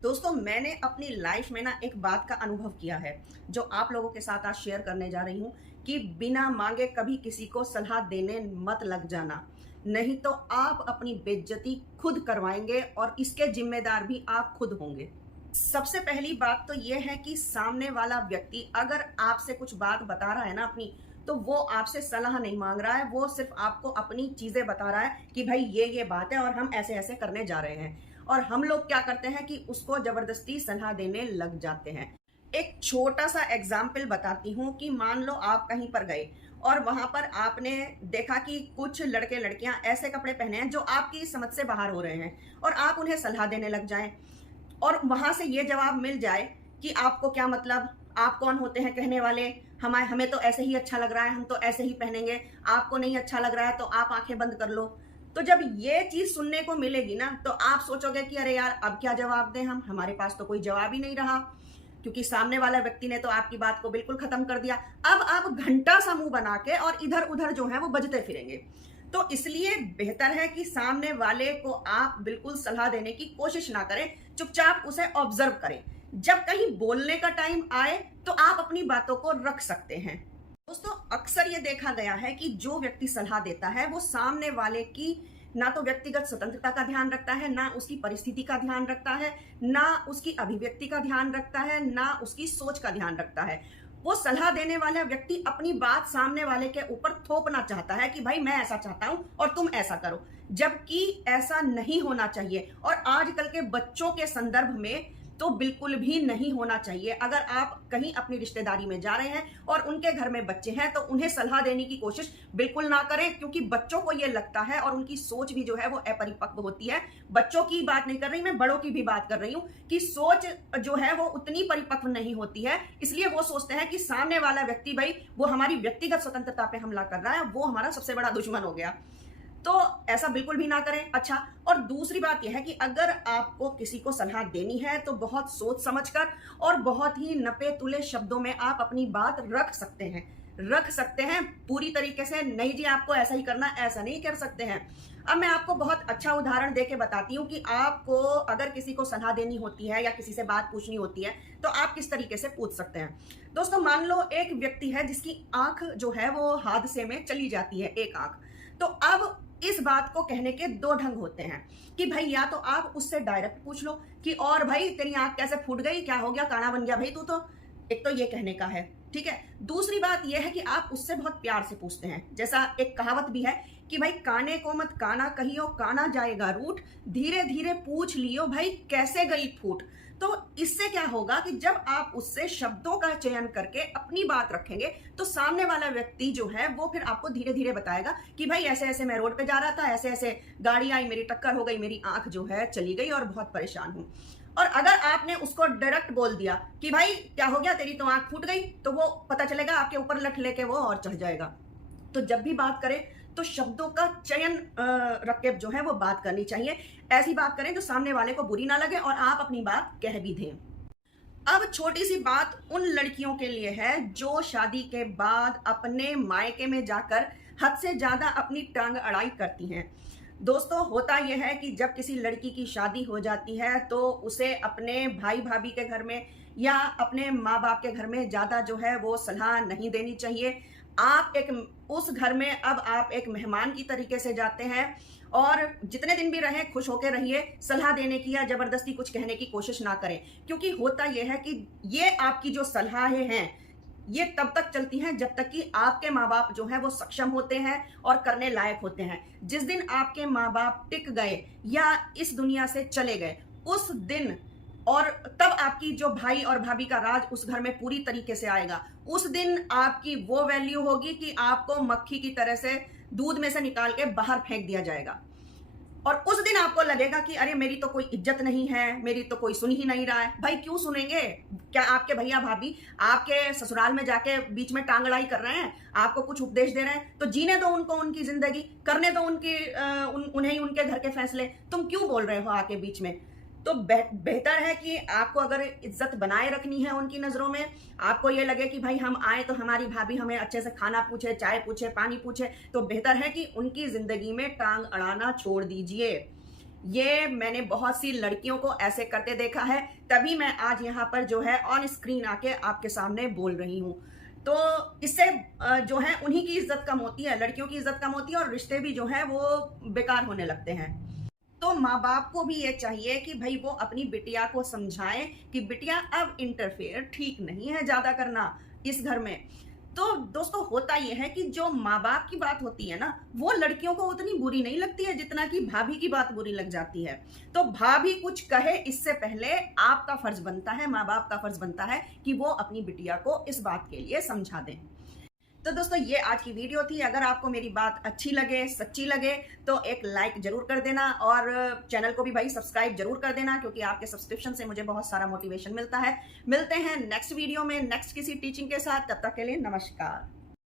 दोस्तों, मैंने अपनी लाइफ में ना एक बात का अनुभव किया है जो आप लोगों के साथ आज शेयर करने जा रही हूँ कि बिना मांगे कभी किसी को सलाह देने मत लग जाना। नहीं तो आप अपनी बेइज्जती खुद करवाएंगे और इसके जिम्मेदार भी आप खुद होंगे। सबसे पहली बात तो ये है कि सामने वाला व्यक्ति अगर आपसे कुछ बात बता रहा है ना अपनी, तो वो आपसे सलाह नहीं मांग रहा है, वो सिर्फ आपको अपनी चीजें बता रहा है कि भाई ये बात है और हम ऐसे ऐसे करने जा रहे हैं। और हम लोग क्या करते हैं कि उसको जबरदस्ती सलाह देने लग जाते हैं। एक छोटा सा एग्जाम्पल बताती हूँ कि मान लो आप कहीं पर गए और वहां पर आपने देखा कि कुछ लड़के लड़कियां ऐसे कपड़े पहने हैं जो आपकी समझ से बाहर हो रहे हैं और आप उन्हें सलाह देने लग जाएं और वहां से ये जवाब मिल जाए कि आपको क्या मतलब, आप कौन होते हैं कहने वाले, हमें हमें तो ऐसे ही अच्छा लग रहा है, हम तो ऐसे ही पहनेंगे, आपको नहीं अच्छा लग रहा है तो आप आंखें बंद कर लो। तो जब ये चीज सुनने को मिलेगी ना तो आप सोचोगे कि अरे यार अब क्या जवाब दें, हम हमारे पास तो कोई जवाब ही नहीं रहा क्योंकि सामने वाला व्यक्ति ने तो आपकी बात को बिल्कुल खत्म कर दिया। अब आप घंटा सा मुंह बना के और इधर उधर जो है वो बजते फिरेंगे। तो इसलिए बेहतर है कि सामने वाले को आप बिल्कुल सलाह देने की कोशिश ना करें, चुपचाप उसे ऑब्जर्व करें। जब कहीं बोलने का टाइम आए तो आप अपनी बातों को रख सकते हैं। दोस्तों, अक्सर ये देखा गया है कि जो व्यक्ति सलाह देता है वो सामने वाले की ना तो व्यक्तिगत स्वतंत्रता का ध्यान रखता है, ना उसकी परिस्थिति का ध्यान रखता है, ना उसकी अभिव्यक्ति का ध्यान रखता है, ना उसकी सोच का ध्यान रखता है। वो सलाह देने वाला व्यक्ति अपनी बात सामने वाले के ऊपर थोपना चाहता है कि भाई मैं ऐसा चाहता हूं और तुम ऐसा करो, जबकि ऐसा नहीं होना चाहिए। और आजकल के बच्चों के संदर्भ में तो बिल्कुल भी नहीं होना चाहिए। अगर आप कहीं अपनी रिश्तेदारी में जा रहे हैं और उनके घर में बच्चे हैं तो उन्हें सलाह देने की कोशिश बिल्कुल ना करें, क्योंकि बच्चों को ये लगता है और उनकी सोच भी जो है वो अपरिपक्व होती है। बच्चों की बात नहीं कर रही, मैं बड़ों की भी बात कर रही हूं कि सोच जो है वो उतनी परिपक्व नहीं होती है। इसलिए वो सोचते हैं कि सामने वाला व्यक्ति भाई वो हमारी व्यक्तिगत स्वतंत्रता पे हमला कर रहा है, वो हमारा सबसे बड़ा दुश्मन हो गया। तो ऐसा बिल्कुल भी ना करें। अच्छा, और दूसरी बात यह है कि अगर आपको किसी को सलाह देनी है तो बहुत सोच समझकर और बहुत ही नपे तुले शब्दों में आप अपनी बात रख सकते हैं पूरी तरीके से। नहीं जी आपको ऐसा ही करना, ऐसा नहीं कर सकते हैं। अब मैं आपको बहुत अच्छा उदाहरण देके बताती हूँ कि आपको अगर किसी को सलाह देनी होती है या किसी से बात पूछनी होती है तो आप किस तरीके से पूछ सकते हैं। दोस्तों, मान लो एक व्यक्ति है जिसकी आंख जो है वो हादसे में चली जाती है, एक आंख। तो अब इस बात को कहने के दो ढंग होते हैं कि भाई या तो आप उससे डायरेक्ट पूछ लो कि और भाई तेरी आंख कैसे फूट गई, क्या हो गया, काना बन गया भाई तू तो। एक तो ये कहने का है, ठीक है। दूसरी बात यह है कि आप उससे बहुत प्यार से पूछते हैं। जैसा एक कहावत भी है कि भाई काने को मत काना कहियो, काना जाएगा रूठ, धीरे धीरे पूछ लियो भाई कैसे गई फूट। तो इससे क्या होगा कि जब आप उससे शब्दों का चयन करके अपनी बात रखेंगे तो सामने वाला व्यक्ति जो है वो फिर आपको धीरे धीरे बताएगा कि भाई ऐसे ऐसे मैं रोड पे जा रहा था, ऐसे ऐसे गाड़ी आई, मेरी टक्कर हो गई, मेरी आंख जो है चली गई और बहुत परेशान हूं। और अगर आपने उसको डायरेक्ट बोल दिया कि भाई क्या हो गया, तेरी तो आंख फूट गई, तो वो पता चलेगा आपके ऊपर लठ लेके वो और चढ़ जाएगा। तो जब भी बात करें तो शब्दों का चयन रख के जो है वो बात करनी चाहिए। ऐसी बात करें जो सामने वाले को बुरी ना लगे और आप अपनी बात कह भी दें। अब छोटी सी बात उन लड़कियों के लिए है जो शादी के बाद अपने मायके में जाकर हद से ज्यादा अपनी टांग अड़ाई करती हैं। दोस्तों, होता यह है कि जब किसी लड़की की शादी हो जाती है तो उसे अपने भाई भाभी के घर में या अपने माँ बाप के घर में ज्यादा जो है वो सलाह नहीं देनी चाहिए। आप एक उस घर में अब आप एक मेहमान की तरीके से जाते हैं और जितने दिन भी रहे खुश होकर रहिए। सलाह देने की या जबरदस्ती कुछ कहने की कोशिश ना करें, क्योंकि होता यह है कि ये आपकी जो सलाहें हैं ये तब तक चलती हैं जब तक कि आपके माँ बाप जो है वो सक्षम होते हैं और करने लायक होते हैं। जिस दिन आपके माँ बाप टिक गए या इस दुनिया से चले गए उस दिन और तब आपकी जो भाई और भाभी का राज उस घर में पूरी तरीके से आएगा। उस दिन आपकी वो वैल्यू होगी कि आपको मक्खी की तरह से दूध में से निकाल के बाहर फेंक दिया जाएगा। और उस दिन आपको लगेगा कि अरे मेरी तो कोई इज्जत नहीं है, मेरी तो कोई सुन ही नहीं रहा है। भाई क्यों सुनेंगे? क्या आपके भैया भाभी आपके ससुराल में जाके बीच में टांग अड़ाई कर रहे हैं, आपको कुछ उपदेश दे रहे हैं? तो जीने दो उनको उनकी जिंदगी, करने दो उन्हें ही उनके घर के फैसले। तुम क्यों बोल रहे हो आके बीच में? तो बेहतर है कि आपको अगर इज्जत बनाए रखनी है उनकी नजरों में, आपको ये लगे कि भाई हम आए तो हमारी भाभी हमें अच्छे से खाना पूछे, चाय पूछे, पानी पूछे, तो बेहतर है कि उनकी जिंदगी में टांग अड़ाना छोड़ दीजिए। ये मैंने बहुत सी लड़कियों को ऐसे करते देखा है, तभी मैं आज यहाँ पर जो है ऑन स्क्रीन आके आपके सामने बोल रही हूँ। तो इससे जो है उन्हीं की इज्जत कम होती है, लड़कियों की इज्जत कम होती है और रिश्ते भी जो है वो बेकार होने लगते हैं। तो माँ बाप को भी ये चाहिए कि भाई वो अपनी बिटिया को समझाएं कि बिटिया अब इंटरफेयर ठीक नहीं है ज्यादा करना इस घर में। तो दोस्तों होता ये है कि जो माँ बाप की बात होती है ना, वो लड़कियों को उतनी बुरी नहीं लगती है जितना कि भाभी की बात बुरी लग जाती है। तो भाभी कुछ कहे इससे पहले आपका फर्ज बनता है, माँ बाप का फर्ज बनता है कि वो अपनी बिटिया को इस बात के लिए समझा दें। तो दोस्तों ये आज की वीडियो थी। अगर आपको मेरी बात अच्छी लगे, सच्ची लगे, तो एक लाइक जरूर कर देना और चैनल को भी भाई सब्सक्राइब जरूर कर देना, क्योंकि आपके सब्सक्रिप्शन से मुझे बहुत सारा मोटिवेशन मिलता है। मिलते हैं नेक्स्ट वीडियो में नेक्स्ट किसी टीचिंग के साथ, तब तक के लिए नमस्कार।